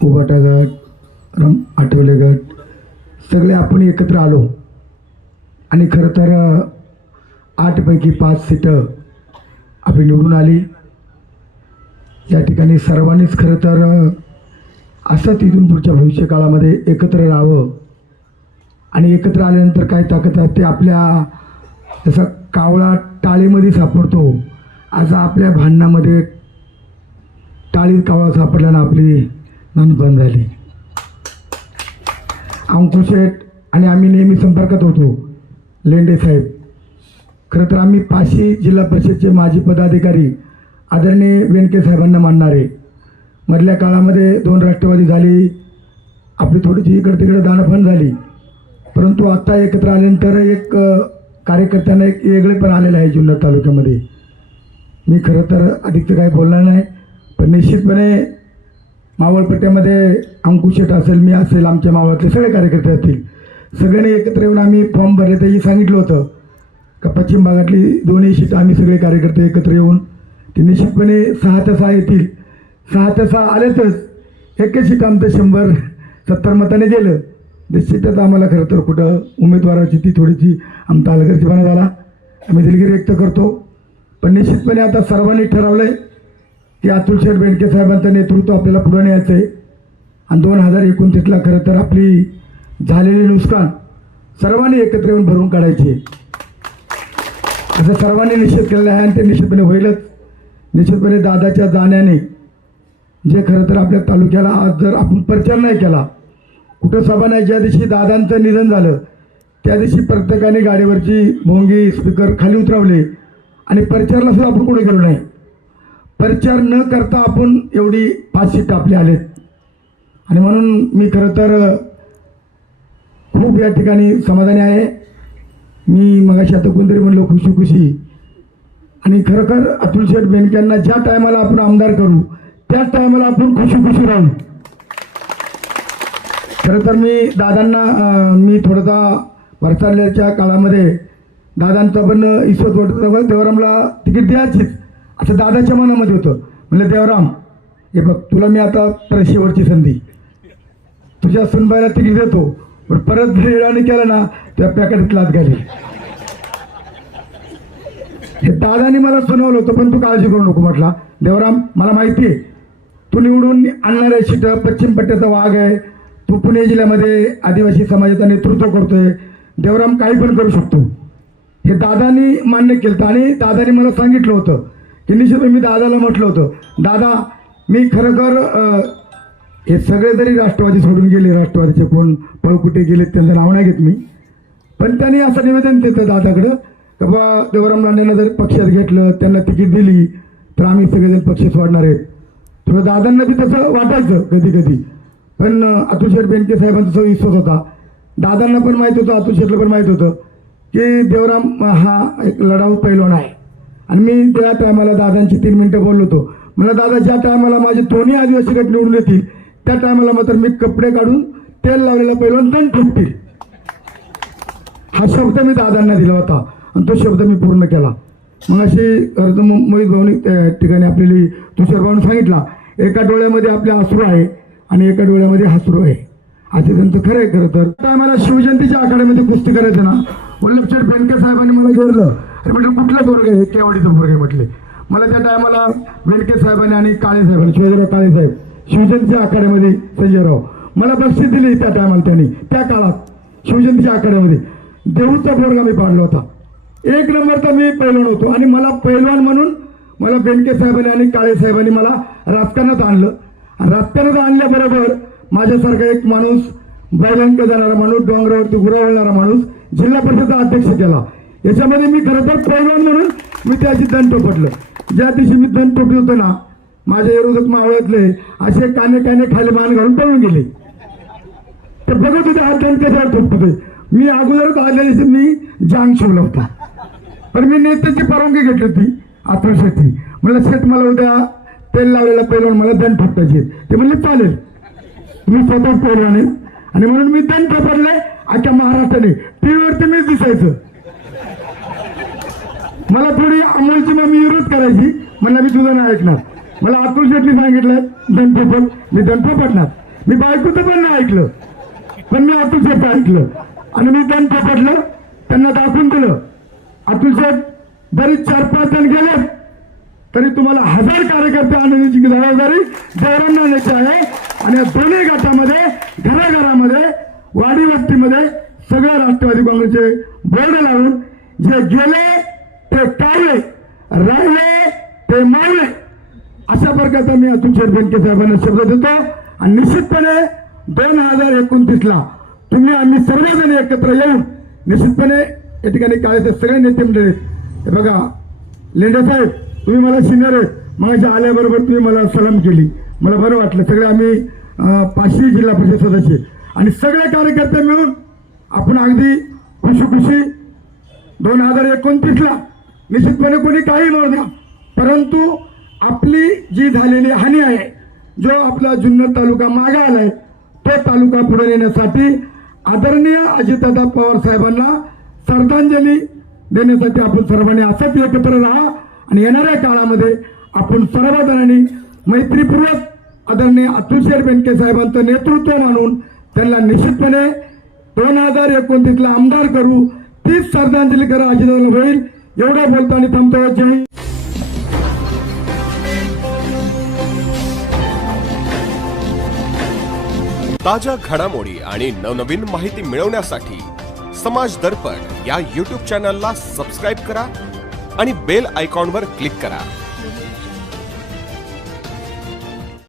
उबाटा गट, आठवले गट सगळे आपण एकत्र आलो आणि खरं तर 8 पैकी 5 सीटं आपली निवडून आली। या ठिकाणी सर्वांनीच खरं तर असं तिथून पुढच्या भविष्यकाळामध्ये एकत्र राहावं आणि एकत्र आल्यानंतर काय ताकद आहे ते आपल्या जसा कावळा टाळीमध्ये सापडतो असं आपल्या भांडणामध्ये टाळीत कावळा सापडल्यानं आपली नान बंद झाली। अंकुश शेठ आणि आम्ही नेहमी संपर्कात होतो, लेंडे साहेब। खरं तर आम्ही पाशी जिल्हा परिषदचे माजी पदाधिकारी आदरणीय वेनके साहेबांना मानणारे। मधल्या काळामध्ये 2 राष्ट्रवादी झाली, आपली थोडीशी इकडे तिकडे दाणाफाण झाली, परंतु आता एकत्र आल्यानंतर एक कार्यकर्त्यांना एक वेगळेपण आलेलं आहे जुन्नर तालुक्यामध्ये। मी खरं तर अधिक काही बोलणार नाही, पण निश्चितपणे मावळपट्ट्यामध्ये अंकुश शेठ असेल, मी असेल, आमच्या मावळातले सगळे कार्यकर्ते असतील, सगळ्यांनी एकत्र येऊन आम्ही फॉर्म भरले। त्याची सांगितलं होतं का पश्चिम भागातली 2ही सीट आम्ही सगळे कार्यकर्ते एकत्र येऊन ते निश्चितपणे 6 ते 6 येतील। 6 ते 6 आलेतच, एक सीट आमचं 170 मताने गेलं। निश्चितच आम्हाला खरं तर कुठं उमेदवाराची ती थोडीशी आमचा अलगर्जीपणा झाला, आम्ही दिलगिरी व्यक्त करतो। पण निश्चितपणे आता सर्वांनी ठरवलं आहे की अतुल शेठ बेनके साहेबांचं नेतृत्व आपल्याला पुढे न्यायचं आहे आणि 2029ला खरं तर आपली झालेली नुकसान सर्वांनी एकत्र येऊन भरून काढायची असं सर्वांनी निश्चित केलेलं आहे आणि ते निश्चितपणे होईलच। निश्चितपणे दादाच्या जाण्याने जे खरं तर आपल्या तालुक्याला आज जर आपण प्रचार नाही केला, कुठं सभा नाही, ज्या दिवशी दादांचं निधन झालं त्या दिवशी प्रत्येकाने गाडीवरची भोंगी स्पीकर खाली उतरवले आणि प्रचारला सुद्धा आपण कुठे गेलो नाही। प्रचार न करता आपण एवढी 5 सीट आपली आलेत आणि म्हणून मी खरं तर खूप या ठिकाणी समाधानी आहे। मी मगाशी आता कोणतरी म्हणलो खुशी खुशी, आणि खरोखर अतुल शेठ बेनकेंना ज्या टायमाला आपण आमदार करू त्याच टायमाला आपण खुशी खुशी राहू। खरं तर मी दादांना मी थोडासा वरचालल्याच्या काळामध्ये दादांचा पण ईश्वर वाटतं देवरामला तिकीट द्यायचीच असं दादाच्या मनामध्ये होतं। म्हणलं देवराम हे बघ, तुला मी आता शेवटची संधी, तुझ्या सुनबाईला तिकीट देतो, पण परत वेळाने केलं ना त्या पॅकेटात लाच घाली। हे दादानी मला सुनावलं होतं, पण तू काळजी करू नको म्हटला देवराम, मला माहिती आहे तू निवडून आणणाऱ्या सीट पश्चिम पट्ट्याचा वाघ आहे, तू पुणे जिल्ह्यामध्ये आदिवासी समाजाचं नेतृत्व करतोय, देवराम काही पण करू शकतो। हे दादानी मान्य केलं आणि दादानी मला सांगितलं होतं की निश्चित मी दादाला म्हटलं होतं, दादा मी खरोखर हे सगळे जरी राष्ट्रवादी सोडून गेले, राष्ट्रवादीचे कोण पळकुटे गेले त्यांचं नाव नाही घेत मी, पण त्यांनी असं निवेदन देतं दादाकडं की बाबा देवराम लांडेंना जर पक्षात घेतलं, त्यांना तिकीट दिली तर आम्ही सगळेजण पक्ष सोडणार आहेत। थोडं दादांना बी तसं वाटायचं कधी कधी, पण अतुल शेठ बेनके साहेबांचा विश्वास होता, दादांना पण माहीत होतं, अतुल शेठला पण माहीत होतं की देवराम हा एक लढाऊ पैलवान आहे। आणि मी त्या टायमाला दादांची 3 मिनिटं बोललो होतो, मला दादा ज्या टायमाला माझे दोन्ही आदिवासी गट निवडून येतील त्या टायमाला मात्र मी कपडे काढून तेल लावलेला पैलवान दंड ठोकतील, हा शब्द मी दादांना दिला होता आणि तो शब्द मी पूर्ण केला। मग अशी मोहित भाऊनी त्या ठिकाणी आपल्याला तुषार भाऊने सांगितला, एका डोळ्यामध्ये आपले अश्रू आहे आणि एका डोळ्यामध्ये हसरू आहे, असे त्यांचं खरं आहे। खरं तर टायमाला शिवजयंतीच्या आखाड्यामध्ये कुस्ती करायचं ना, वल्लभशेठ बेनके साहेबांनी मला जोडलं आणि म्हटलं कुठलं पोरग आहे, केवाडीचं पोरग आहे म्हटले। मला त्या टायमाला बेनके साहेबांनी आणि काळे साहेबांनी, शिवाजीराव काळे साहेब शिवजयंतीच्या आखाड्यामध्ये संजयराव मला बक्षीस दिली त्या टायमाला, त्यांनी त्या काळात शिवजयंतीच्या आखाड्यामध्ये देऊचा पोरगा मी पाडला होता, 1 नंबरचा मी पैलवान होतो आणि मला पैलवान म्हणून मला बेनके साहेबांनी आणि काळे साहेबांनी मला राजकारणात आणलं आणि राजकारणात आणल्याबरोबर माझ्यासारखा एक माणूस, बैलांकडे जाणारा माणूस, डोंगरावरती गुरावळणारा माणूस जिल्हा परिषदेचा अध्यक्ष केला। याच्यामध्ये मी खरं तर पैलवान म्हणून मी त्याची दंड टोपटलं। ज्या दिवशी मी दंड टोपली होतो ना, माझ्या विरोधात मावळतले असे काने काने खाली मान घालून पळून गेले, ते बघत होते हा दंड कशाला टोपतोय। मी अगोदरच आदल्या दिवशी मी जांग शिवला होता, पण मी नेत्याची परवानगी घेतली होती अतुल शेठ, म्हणलं शेठ मला उद्या तेल लावलेला पैलवान मला दंड ठोकतायचे, ते म्हणले चालेल, मी स्वतः पैलवान आहे आणि म्हणून मी दंड ठोपले अख्ख्या महाराष्ट्राने, टीव्हीवरती मीच दिसायचं। मला थोडी अमोलची मी विरोध करायची, म्हणलं मी तुझं नाही ऐकणार, मला अतुल शेठनी सांगितलं दंड ठोपट, मी दंड ठोपटणार। मी बायकोचं पण नाही ऐकलं, पण मी अतुल शेठ ऐकलं आणि मी त्यांचं पटलं, त्यांना दाखवून दिलं. अतुल शेठ बरीच 4-5 जण गेले तरी तुम्हाला 1000 कार्यकर्ते आणण्याची जबाबदारी देवरांची आहे. आणि या दोन्ही गटामध्ये घराघरामध्ये वाडी वस्तीमध्ये सगळ्या राष्ट्रवादी काँग्रेसचे बोर्ड लावून जे गेले ते कावले, राहिले ते मावले, अशा प्रकारचा मी अतुल शेठ बेनके साहेबांना शब्द देतो. आणि निश्चितपणे 2029ला तुम्ही आम्ही सर्वजण एकत्र येऊन निश्चितपणे या ठिकाणी काय सगळे नेते मंडळी, हे बघा लेंडे साहेब तुम्ही मला सिनियर आहेत, माझ्या आल्याबरोबर तुम्ही मला सलाम केली, मला बरं वाटलं. सगळे आम्ही 500 जिल्हा परिषद सदस्य आणि सगळे कार्यकर्ते मिळून आपण अगदी खुशी 2029ला निश्चितपणे कोणी काही म्हणू द्या, परंतु आपली जी झालेली हानी आहे, जो आपला जुन्नर तालुका मागे आलाय, तो तालुका पुढे नेण्यासाठी आदरणीय अजितदादा पवार साहेबांना श्रद्धांजली देण्यासाठी आपण सर्वांनी असंच एकत्र राहा. आणि येणाऱ्या काळामध्ये आपण सर्वजणांनी मैत्रीपूर्वक आदरणीय अतुल शेठ बेनके साहेबांचं नेतृत्व मानून त्यांना निश्चितपणे 2029ला आमदार करू. तीच श्रद्धांजली करा अजितदादा होईल. एवढं बोलताना थांबतो. जय हिंद. ताज्या घडामोडी आणि नवनवीन माहिती मिळवण्यासाठी समाज दर्पण या YouTube चॅनलला सबस्क्राईब करा आणि बेल आयकॉनवर क्लिक करा.